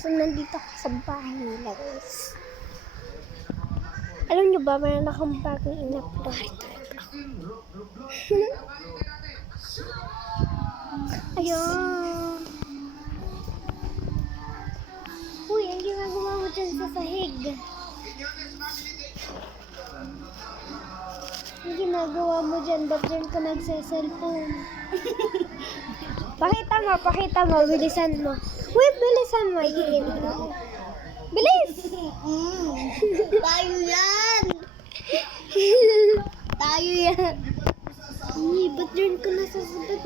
So, nandito ako sa bahay nila, guys. Alam nyo ba, mayroon akong bagong in-upload. Ayun. Uy, ang ginagawa mo dyan sa sahig. Ang ginagawa mo dyan, ba't dyan ka nagsa-cellphone? Pakita mo, bilisan mo. Uy, bilisan mo, iin ka. Bilis! Tayo yan! Tayo yan! Uy, ba't dyan ka nasa sahig?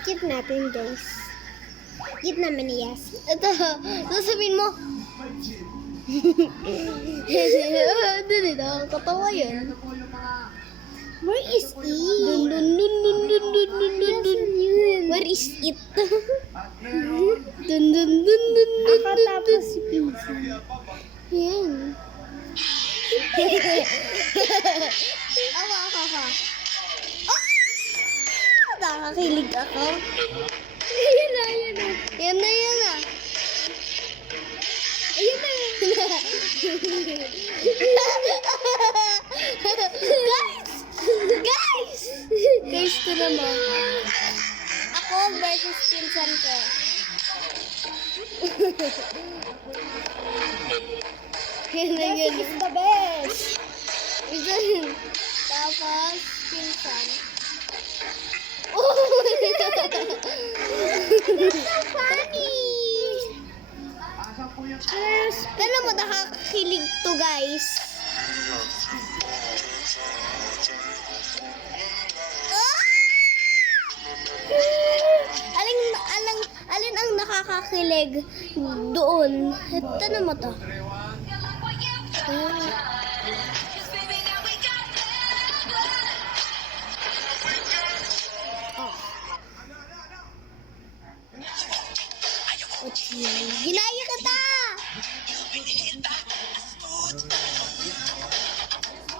Keep natin, guys. Keep naman yes. Ito, sasabihin mo. Dali na, katawa yan. Where is it? Dun, dun, dun, dun, dun, dun, dun, dun, dun. Where is it? Dun, dun, dun, dun, dun, Ako dun, tapos dun. si Pinsan. Yan. Awa ka. Ah! Nakakilig ako. Ayan na. Yan na. Ayan na. Guys, ito naman. Ako versus pinsan ko. Yan. This is the best. Isa yun. Tapos, pinsan. Oh! That's so funny. Alam mo, nakakakilig to, guys. Alin ang nakakakilig doon? Ito na mo to. Ginaya kita!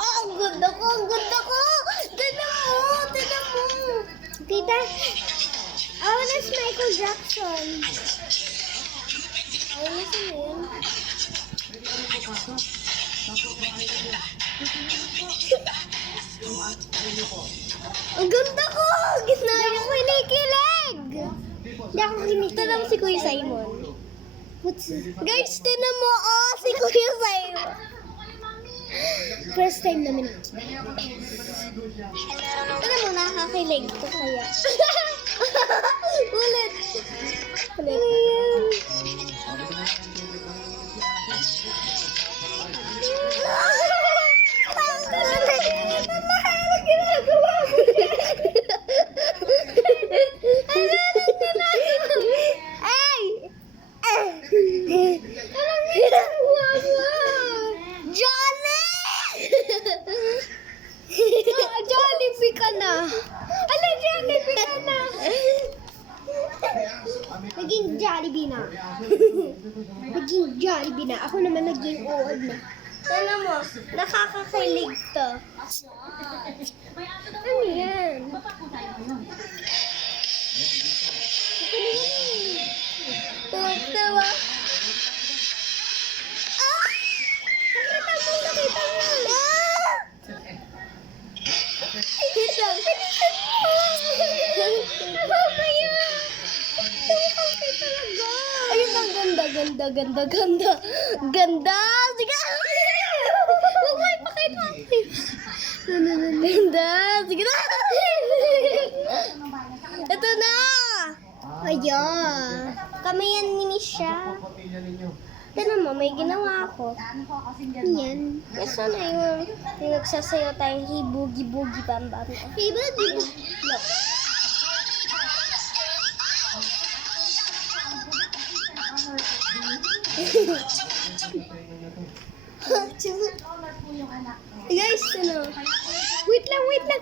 Oh, ang ganda ko! Tignan mo! Tita, oh, that's Michael Jackson. Ayun na sila yun. Ang ganda ko! Ginaya ko kinikilig! Hindi ako kinikilig. Ito lang si Kuya Simon. What's Guys, tinan mo, si Kuya Simon. first time namin? Tinan mo, nakakakilig ko kaya. Ulit. Jollibee ka na. Ala, Jollibee ka na. Naging Jollibee na. Ako naman naging old na. Tinan mo, nakakakilig to. Ano yan? Tuwa-tuwa. Nakita mo. Mamaya. Tumukang talaga. Ayun ang ganda. Ganda! Sige! Huwag mo ipakita. Ganda! Sige na! Ito na! Ayan. Kami yan ni Misha. Tignan mo, may ginawa ako. Yan. Gusto na yung nagsasayo tayong hibugi-bugi bambam. Hibugi. Look. Guys, ano? Wait lang. Wait lang.